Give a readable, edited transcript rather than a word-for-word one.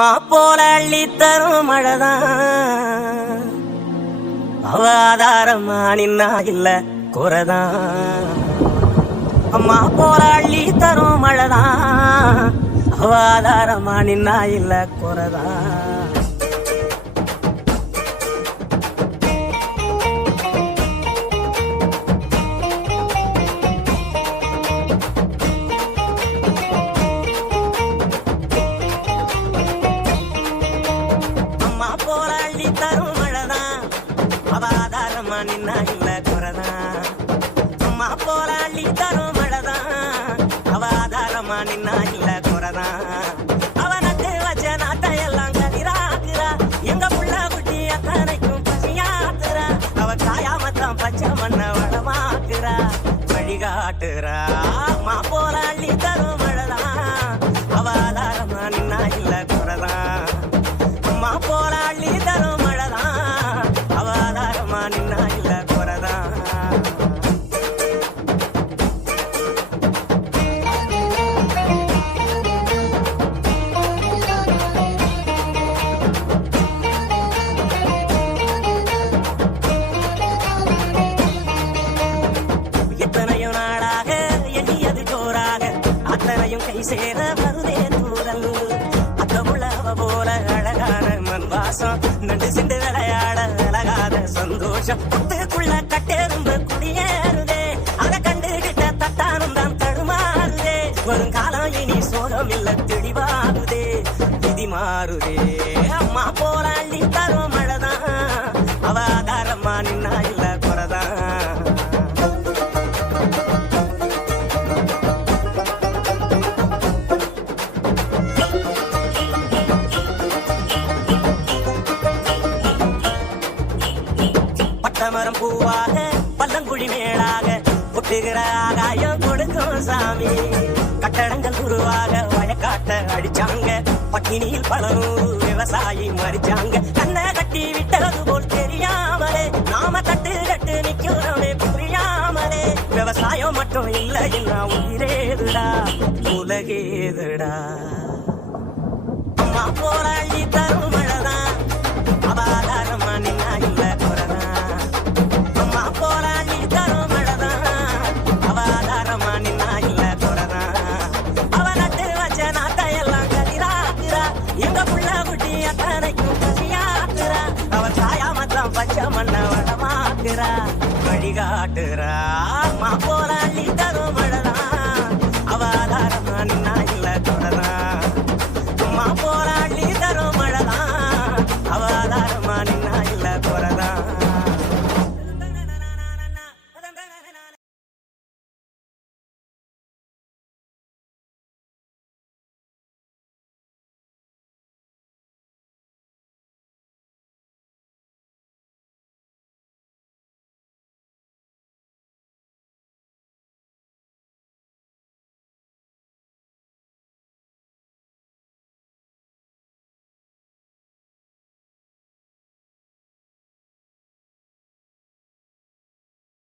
போல அள்ளி தரும் மழைதான் அவ ஆதாரமா நின்னா இல்ல குறைதான். அம்மா போல அள்ளி தரும் மழைதான் அவ ஆதாரமா நின்னா இல்ல குறைதான். போல அள்ளி தரும் மழைதான் அவ ஆதாரமா நின்னா இல்ல குறைதான். அம்மா போல அள்ளி தரும் மழைதான் அவ ஆதாரமா நின்னா இல்ல குறைதான். அவ நட்டு வச்ச நாட்டை எல்லாம் கதிராக்குறா, எங்க புள்ள குட்டி அத்தனைக்கும் பசியாத்துறா. அவ காயாமத்தான் பச்சை மண்ண வளமாக்குறா, வழிகாட்டுறா. அம்மா போல அள்ளி தரும் மழைதான் அவ ஆதாரமா நின்னா இல்ல குறைதான். அம்மா போல அள்ளி தரும் மழைதான் அவ ஆதாரமா நின்னா இல்ல குறைதான். எத்தனையும் நாளாக எண்ணியது ஜோராக அத்தனையும் கை சேர வருதே தூரல். அத்த உழவ போல அழகான மண் வாசம் நண்டு சிண்டு விளையாட அழகாத சந்தோஷம். புத்துக்குள்ள கட்டெரும்பு குடியேறுதே, அதை கண்டுகிட்ட தட்டானும் தான் தடுமாறுதே. வரும் காலம் இனி சோகம் இல்ல தெளிவாகுதே, விதி மாறுதே. அம்மா போல அள்ளி தரும் மழைதான் அவ ஆதாரமா நின்னா இல்ல குறைதான். பட்டமரம் பூவாக பல்லங்குழி மேலாக ஒட்டுகிற ஆகாயம் கொடுக்கும் சாமி. கட்டடங்கள் உருவாக வயக்காட்ட அடிச்சாங்க, பட்டினியில் பல நூறு விவசாயி மறிச்சாங்க. கண்ணை கட்டி விட்டது போல் தெரியாமலே நாம தட்டு கட்டு நிக்கிறோமே புரியாமலே. விவசாயம் மட்டும் இல்ல என்ன உயிரேதுடா உலகேதுடா. அம்மா போல அள்ளி தரும் மழைதான் அவ ஆதாரமா நின்னா இல்ல குறைதான். அம்மா போல அள்ளி தரும் மழைதான் அவ ஆதாரமா நின்னா இல்ல குறைதான். அவ நட்டு வச்ச நாட்டை எல்லாம் கதிராக்குறா, எங்க புள்ள குட்டி அத்தனைக்கும் பசியாக்குறா. அவ சாயாமத்தான் பச்சை மண்ண வளமாக்குறா, வழிகாட்டுறா.